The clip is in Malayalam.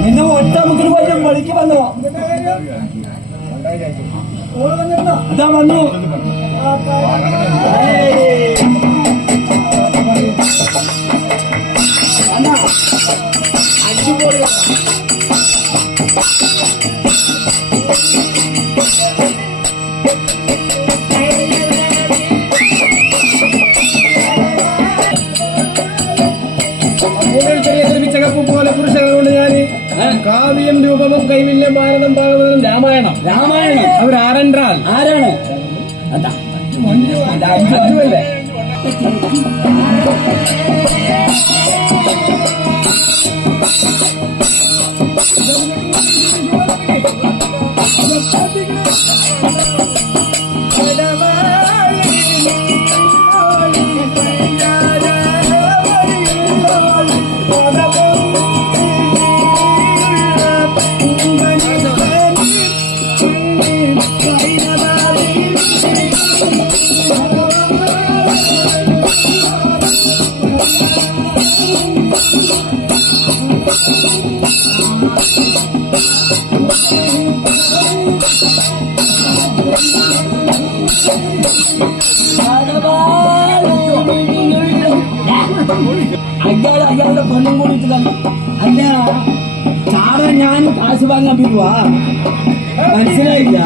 നിന്നെ ഒറ്റ മുക്കിൽ പോയി വിളിക്ക് വന്നോ ഇതാ വന്നു അടിപൊളി പോലെ പുരുഷകളുണ്ട് ഞാൻ കാവ്യം രൂപവും കൈവില്യം ഭാരതം ഭാഗവതം രാമായണം അവരാരെന്നാൽ ആരാണ് അല്ലേ അയാളുടെ പെണ്ണും കൊടുത്തതല്ല അല്ല ചാടാൻ ഞാൻ കാശ് വാങ്ങാൻ വരുവാ മനസ്സിലായില്ല